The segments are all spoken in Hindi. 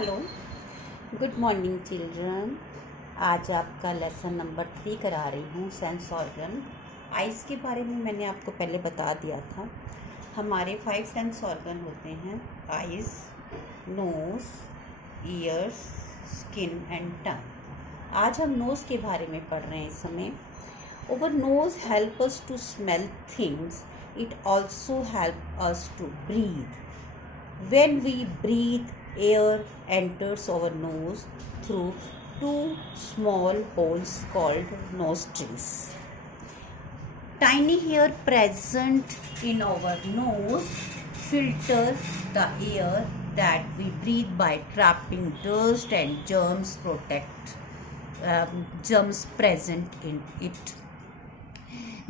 Hello, good morning children. आज आपका लेसन नंबर 3 करा रही हूँ, सेंस ऑर्गन। आइज़ के बारे में मैंने आपको पहले बता दिया था। हमारे 5 सेंस ऑर्गन होते हैं: eyes, nose, ears, skin and tongue. आज हम नोज़ के बारे में पढ़ रहे हैं इस समय। Our nose help us to smell things. It also help us to breathe. When we breathe, air enters our nose through two small holes called nostrils. Tiny hair present in our nose filter the air that we breathe by trapping dust and germs germs present in it.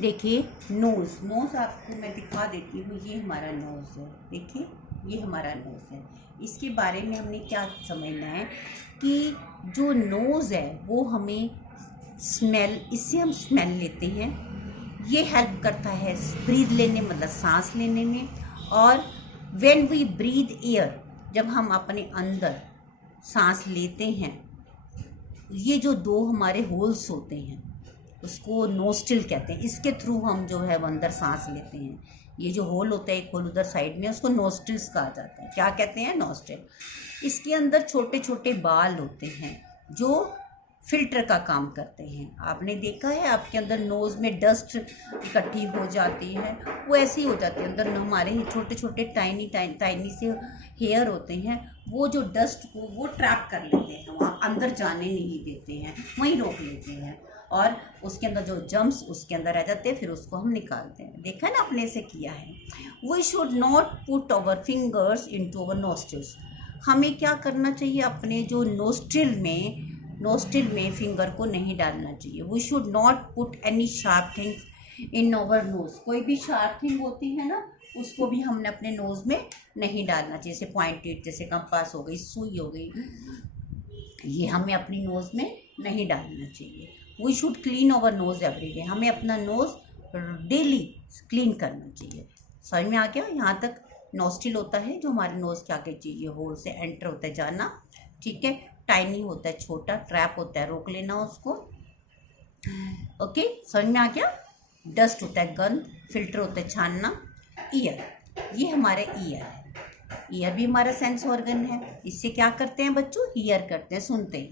देखिए, नोज़ आपको मैं दिखा देती हूँ। ये हमारा नोज़ है, देखिए ये हमारा नोज़ है। इसके बारे में हमने क्या समझना है कि जो नोज़ है वो हमें स्मेल, इससे हम स्मेल लेते हैं। ये हेल्प करता है ब्रीथ लेने, मतलब सांस लेने में। और व्हेन वी ब्रीथ एयर, जब हम अपने अंदर सांस लेते हैं, ये जो दो हमारे होल्स होते हैं उसको नोस्ट्रिल कहते हैं। इसके थ्रू हम जो है वो अंदर सांस लेते हैं। ये जो होल होता है, एक होल उधर साइड में, उसको नोस्ट्रिल्स कहा जाता है। क्या कहते हैं? नोस्ट्रिल। इसके अंदर छोटे छोटे बाल होते हैं जो फिल्टर का काम करते हैं। आपने देखा है आपके अंदर नोज़ में डस्ट इकट्ठी हो जाती है, वो ऐसी हो जाती है। अंदर हमारे ही छोटे छोटे टाइनी से हेयर होते हैं, वो जो डस्ट को वो ट्रैप कर लेते हैं, वहाँ अंदर जाने नहीं देते हैं, वहीं रोक लेते हैं। और उसके अंदर जो जम्स उसके अंदर रह जाते हैं, फिर उसको हम निकालते हैं। देखा ना, अपने से किया है। We should not put our fingers into our nostrils. हमें क्या करना चाहिए? अपने जो नोस्ट्रिल में फिंगर को नहीं डालना चाहिए। We should not put any sharp things in our nose. कोई भी शार्प थिंग होती है ना, उसको भी हमने अपने नोज में नहीं डालना चाहिए। जैसे पॉइंटेड, जैसे कंपास हो गई, सुई हो गई, ये हमें अपनी नोज में नहीं डालना चाहिए। We should clean our nose every day. हमें अपना नोज डेली क्लीन करना चाहिए। समझ में आ गया? यहाँ तक नोस्ट्रिल होता है जो हमारे नोज के आगे चाहिए, होल से एंटर होता है, जाना। ठीक है। टाइनी होता है, छोटा, ट्रैप होता है, रोक लेना उसको। ओके, समझ में आ गया? डस्ट होता है, गंद। फिल्टर होता है, छानना। ईयर, ये हमारे ईयर है। ईयर भी हमारा सेंस ऑर्गन है। इससे क्या करते हैं बच्चों? हीयर करते हैं, सुनते हैं।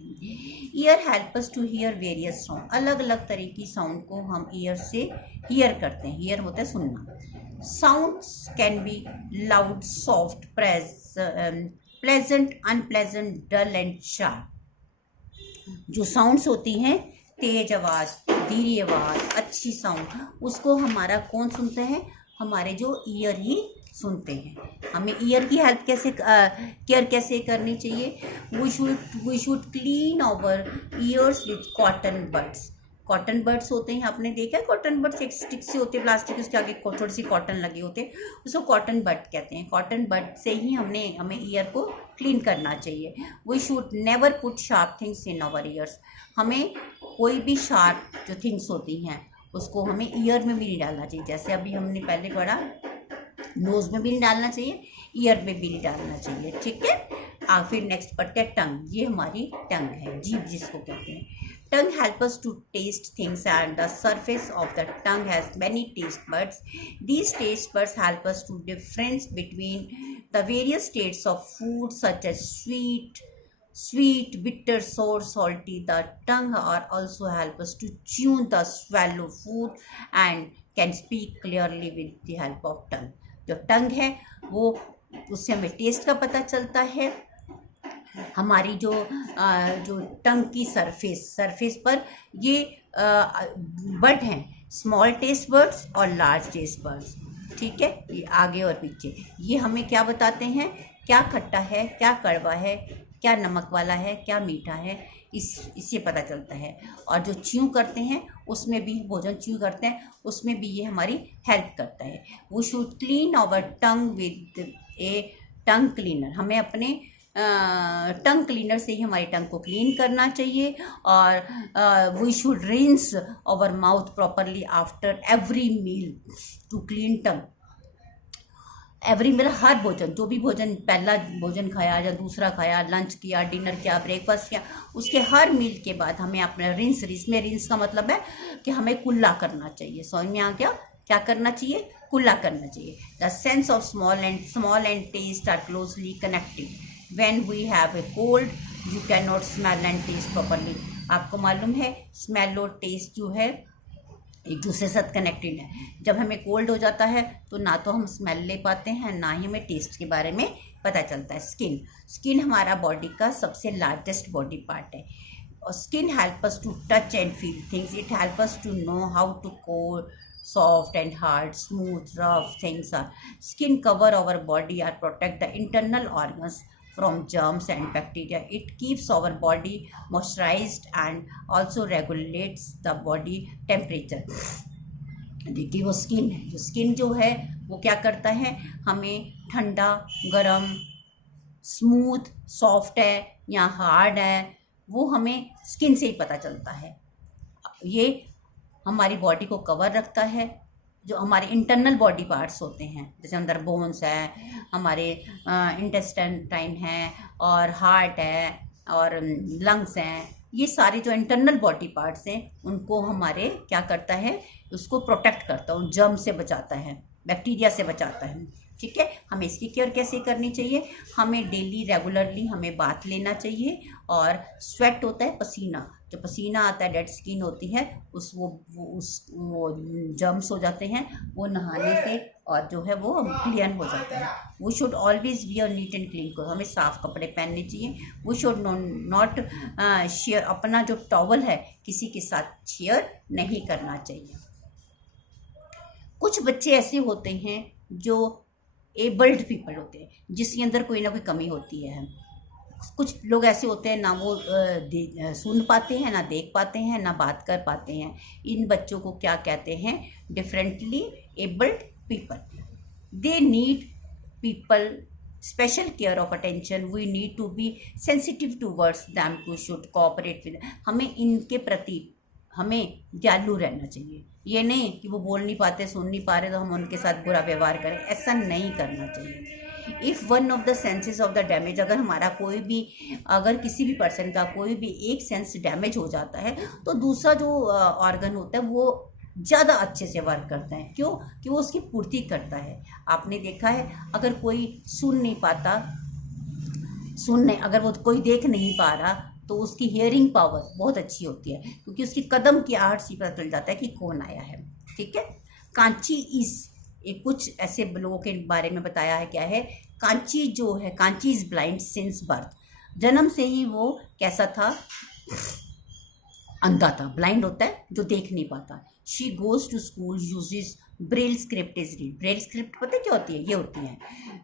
Ear help us to hear various sound. अलग अलग तरह की साउंड को हम ईयर से हीयर करते हैं। हीयर होता है सुनना। Sounds can be loud, soft, pleasant, unpleasant, dull and sharp. जो साउंड्स होती हैं, तेज आवाज़, धीरी आवाज़, अच्छी साउंड, उसको हमारा कौन सुनते हैं? हमारे जो ईयर ही सुनते हैं। हमें ईयर की हेल्प केयर कैसे करनी चाहिए? We should clean our ears with cotton buds. Cotton buds होते हैं, आपने देखा है कॉटन बड्स? एक स्टिक से होते हैं, प्लास्टिक, उसके आगे थोड़ी सी कॉटन लगे होते हैं, उसको कॉटन बड कहते हैं। कॉटन बड से ही हमें ईयर को क्लीन करना चाहिए। We should never put sharp things in our ears. हमें कोई भी शार्प जो थिंग्स होती हैं उसको हमें ईयर में भी नहीं डालना चाहिए। जैसे अभी हमने पहले पढ़ा, नोज में भी नहीं डालना चाहिए, ईयर में भी नहीं डालना चाहिए। ठीक है। फिर नेक्स्ट पढ़ते हैं टंग। ये हमारी टंग है, जीभ जिसको कहते हैं। Tongue helps us to taste things, and the surface of the tongue has many taste buds. These taste buds help us to difference between the various states of food, such as sweet, bitter, sour, salty. The tongue are also help us to chew the swallow food and can speak clearly with the help of tongue. जो टंग है वो, उससे हमें टेस्ट का पता चलता है। हमारी जो टंग की सरफेस पर ये बड हैं, स्मॉल टेस्ट बर्ड्स और लार्ज टेस्ट बर्ड्स। ठीक है। ये आगे और पीछे ये हमें क्या बताते हैं? क्या खट्टा है, क्या कड़वा है, क्या नमक वाला है, क्या मीठा है, इससे पता चलता है। और जो च्यू करते हैं उसमें भी, भोजन च्यू करते हैं उसमें भी ये हमारी हेल्प करता है। We should clean our tongue with a tongue cleaner. हमें अपने टंग क्लीनर से ही हमारी टंग को क्लीन करना चाहिए। और we should rinse our mouth properly after every meal to clean tongue. Every meal, हर भोजन, जो भी भोजन, पहला भोजन खाया या दूसरा खाया, लंच किया, डिनर किया, ब्रेकफास्ट किया, उसके हर मील के बाद हमें अपना रिंस, इसमें रिंस का मतलब है कि हमें कुल्ला करना चाहिए। समझ में आ गया? क्या करना चाहिए? कुल्ला करना चाहिए। The sense of smell and taste are closely connected. When we have a cold you can not smell and taste properly. आपको मालूम है स्मेल और टेस्ट जो है एक दूसरे के साथ कनेक्टेड है। जब हमें कोल्ड हो जाता है तो ना तो हम स्मेल ले पाते हैं, ना ही हमें टेस्ट के बारे में पता चलता है। स्किन हमारा बॉडी का सबसे लार्जेस्ट बॉडी पार्ट है। और skin help us to touch and feel things. It help us to know how to cold, soft and hard, smooth, rough things are. Skin cover our body or protect the internal organs from germs and bacteria. It keeps our body moisturized and also regulates the body temperature. देखिए वो स्किन है, जो स्किन जो है वो क्या करता है, हमें ठंडा, गरम, स्मूथ, सॉफ्ट है या हार्ड है, वो हमें स्किन से ही पता चलता है। ये हमारी बॉडी को कवर रखता है। जो हमारे इंटरनल बॉडी पार्ट्स होते हैं, जैसे अंदर बोन्स है, हमारे इंटेस्टाइन है, और हार्ट है, और लंग्स हैं, ये सारे जो इंटरनल बॉडी पार्ट्स हैं उनको हमारे क्या करता है, उसको प्रोटेक्ट करता है, जर्म से बचाता है, बैक्टीरिया से बचाता है। ठीक है, हमें इसकी केयर कैसे करनी चाहिए? हमें डेली रेगुलरली हमें बाथ लेना चाहिए। और स्वेट होता है पसीना, जो पसीना आता है, डेड स्किन होती है, वो जर्म्स हो जाते हैं, वो नहाने से और जो है वो क्लियर हो जाता है। We should always wear neat and clean cloth. हमें साफ़ कपड़े पहनने चाहिए। वी शुड नॉट शेयर, अपना जो टॉवल है किसी के साथ शेयर नहीं करना चाहिए। कुछ बच्चे ऐसे होते हैं जो एबल्ड पीपल होते हैं, जिसके अंदर कोई ना कोई कमी होती है। कुछ लोग ऐसे होते हैं ना वो सुन पाते हैं, ना देख पाते हैं, ना बात कर पाते हैं। इन बच्चों को क्या कहते हैं? Differently abled people. They need people special care of attention. We need to be sensitive towards them, to should cooperate with. हमें इनके प्रति हमें दयालु रहना चाहिए। ये नहीं कि वो बोल नहीं पाते, सुन नहीं पा रहे तो हम उनके साथ बुरा व्यवहार करें, ऐसा नहीं करना चाहिए। If one of the senses of the damage, अगर हमारा कोई भी, अगर किसी भी पर्सन का कोई भी एक सेंस डैमेज हो जाता है तो दूसरा जो ऑर्गन होता है वो ज़्यादा अच्छे से वर्क करता है। क्यों? कि वो उसकी पूर्ति करता है। आपने देखा है अगर कोई सुन नहीं पाता, अगर वो कोई देख नहीं पा रहा तो उसकी हियरिंग पावर बहुत अच्छी होती है, क्योंकि उसकी कदम की आहट से पता चल जाता है कि कौन आया है। ठीक है। कांची एक कुछ ऐसे लोगों के बारे में बताया है। क्या है? कांची जो है, Kanchi is blind since birth. जन्म से ही वो कैसा था? अंधा था, ब्लाइंड होता है जो देख नहीं पाता। She goes to school, uses Braille script is read. Braille script पता है क्या होती है? ये होती है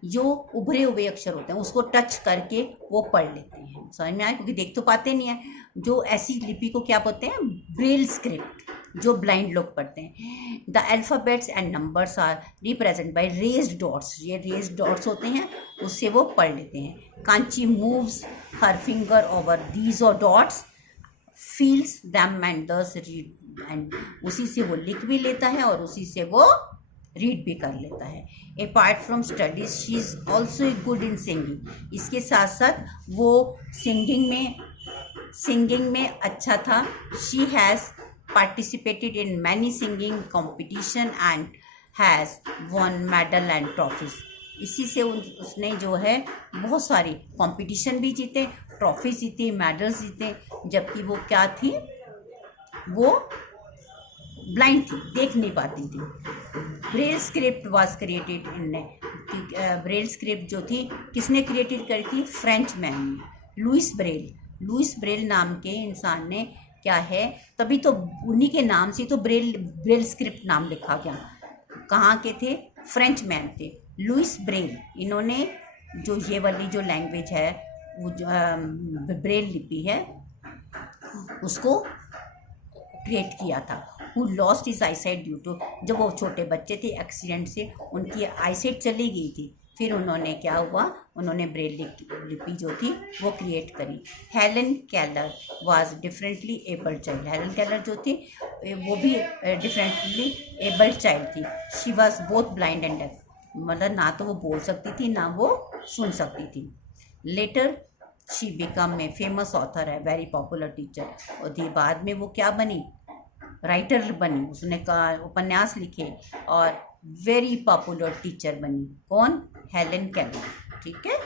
जो उभरे हुए अक्षर होते हैं, उसको टच करके वो पढ़ लेते हैं। समझ में आया? क्योंकि देख तो पाते नहीं है। जो ऐसी लिपि को क्या बोलते हैं? ब्रेल स्क्रिप्ट, जो ब्लाइंड लोग पढ़ते हैं। The alphabets and numbers are represent by raised dots. ये रेज्ड डॉट्स होते हैं, उससे वो पढ़ लेते हैं। Kanchi moves her finger over these और dots, feels them and thus read. And उसी से वो लिख भी लेता है और उसी से वो रीड भी कर लेता है। Apart from studies she is also good in singing. इसके साथ साथ वो सिंगिंग में अच्छा था। She has participated in many singing competition and has won medal and trophies। इसी से उसने जो है बहुत सारी कंपटीशन भी जीते, ट्रॉफीज जीते, मेडल्स जीते। जबकि वो क्या थी? वो ब्लाइंड थी, देख नहीं पाती थी। Braille script was created in, Braille script जो थी किसने क्रिएटेड करी थी? फ्रेंच मैन ने, लुइस ब्रेल नाम के इंसान ने। क्या है? तभी तो उन्हीं के नाम से तो ब्रेल स्क्रिप्ट नाम लिखा गया। कहाँ के थे? फ्रेंच मैन थे, लुइस ब्रेल। इन्होंने जो ये वाली जो लैंग्वेज है, वो जो ब्रेल लिपि है, उसको क्रिएट किया था। Who lost his eyesight due to, जब वो छोटे बच्चे थे एक्सीडेंट से उनकी आईसाइट चली गई थी, फिर उन्होंने क्या हुआ? उन्होंने ब्रेल लिपि जो थी वो क्रिएट करी। Helen Keller was differently abled child. Helen Keller जो थी वो भी डिफरेंटली एबल्ड चाइल्ड थी। She was both blind and deaf. मतलब ना तो वो बोल सकती थी ना वो सुन सकती थी। लेटर शी बिकम में फेमस ऑथर है, वेरी पॉपुलर टीचर। और बाद में वो क्या बनी, राइटर बनी, उसने कहा उपन्यास लिखे और वेरी पॉपुलर टीचर बनी। कौन, हेलेन केलर। ठीक है।